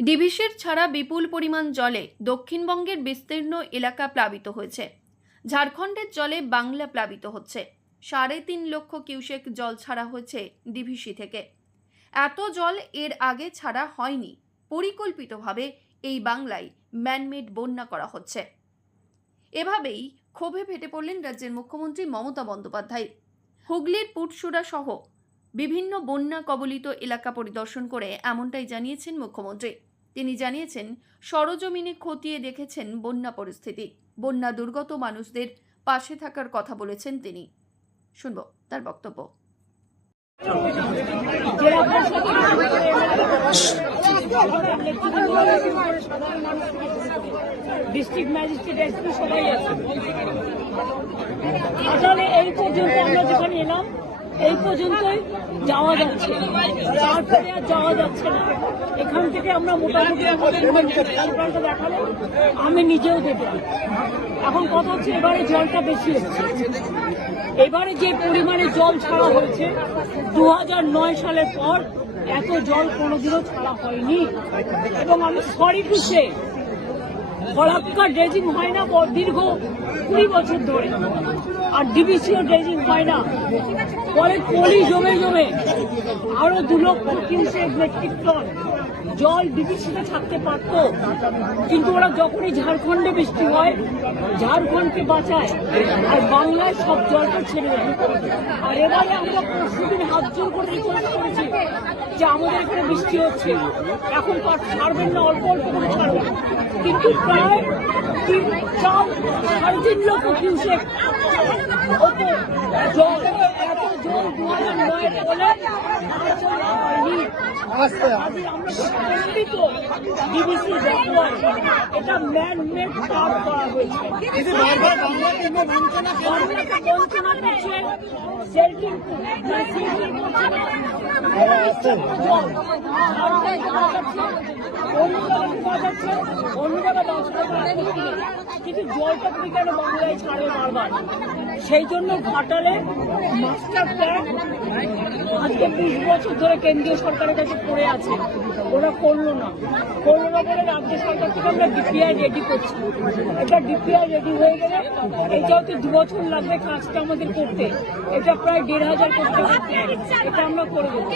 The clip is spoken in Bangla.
ডিভিসির ছাড়া বিপুল পরিমাণ জলে দক্ষিণবঙ্গের বিস্তীর্ণ এলাকা প্লাবিত হয়েছে। ঝাড়খণ্ডের জলে বাংলা প্লাবিত হচ্ছে। সাড়ে তিন লক্ষ কিউসেক জল ছাড়া হয়েছে ডিভিসি থেকে। এত জল এর আগে ছাড়া হয়নি। পরিকল্পিতভাবে এই বাংলায় ম্যানমেড বন্যা করা হচ্ছে। এভাবেই ক্ষোভে ফেটে পড়লেন রাজ্যের মুখ্যমন্ত্রী মমতা বন্দ্যোপাধ্যায়। হুগলির পুটসুরা সহ বিভিন্ন বন্যা কবলিত এলাকা পরিদর্শন করে এমনটাই জানিয়েছেন মুখ্যমন্ত্রী। তিনি জানিয়েছেন, সরজমিনে খতিয়ে দেখেছেন বন্যা পরিস্থিতি। বন্যা দুর্গত মানুষদের পাশে থাকার কথা বলেছেন তিনি। শুনব তার বক্তব্য। ডিস্ট্রিক্ট ম্যাজিস্ট্রেট এসপি সবাই আছে। আসলে এই পর্যন্ত আমরা যখন এলাম, এই পর্যন্তই যাওয়া যাচ্ছে আর যাওয়া যাচ্ছে না। এখান থেকে আমরা মোটামুটি দেখালে আমি নিজেও দেখলাম এখন কথা হচ্ছে এবারে জলটা বেশি হচ্ছে এবারে যে পরিমাণে জল ছাড়া হয়েছে দু হাজার নয় সালের পর এত জল কোনোদিনও ছাড়া হয়নি। এবং আমি সরি টু সে ড্রেজিং হয় না দীর্ঘ কুড়ি বছর ধরে। আর ডিবিসিও ড্রেজিং হয় না। পরে পলি জমে জমে আরও দু লক্ষ কিউসেক মেট্রিক টন জল ডিবিসিতে থাকতে পারত। কিন্তু ওরা যখনই ঝাড়খণ্ডে বৃষ্টি হয়, ঝাড়খণ্ডকে বাঁচায়, আর বাংলায় সব জলটা ছেড়ে দেয়। আর এবারে আমরা পরশুদিন হাত জোর করে রিকোয়েস্ট করেছি যে আমাদের এখানে বৃষ্টি হচ্ছে। এখন ছাড়বেন না, অল্প অল্প করে ছাড়বেন। কিন্তু প্রায় তিন, চার, সাড়ে তিন লক্ষ কিউসেক জল, এত জল দু হাজার নয় বলে আর জল হয়নি আজকে আমরা খণ্ডিত ডিবিসি ব্যবহার এটা ম্যান মেড কাজ করা হয়েছে। বঞ্চনা করছে কিন্তু জলটা তুমি কেন বাংলায় ছাড়ে বারবার? সেই জন্য ঘাটালে আজকে বিশ বছর ধরে কেন্দ্রীয় সরকারের কাছে পড়ে আছে। ওরা করল না। করল না বলে রাজ্য সরকার থেকে আমরা ডিপিআই রেডি করছি। এটা ডিপিআই রেডি হয়ে গেলে এটা হচ্ছে দু বছর লাগবে কাজটা আমাদের করতে, এটা প্রায় দেড় হাজার করতে করতে এটা আমরা করে দেবো।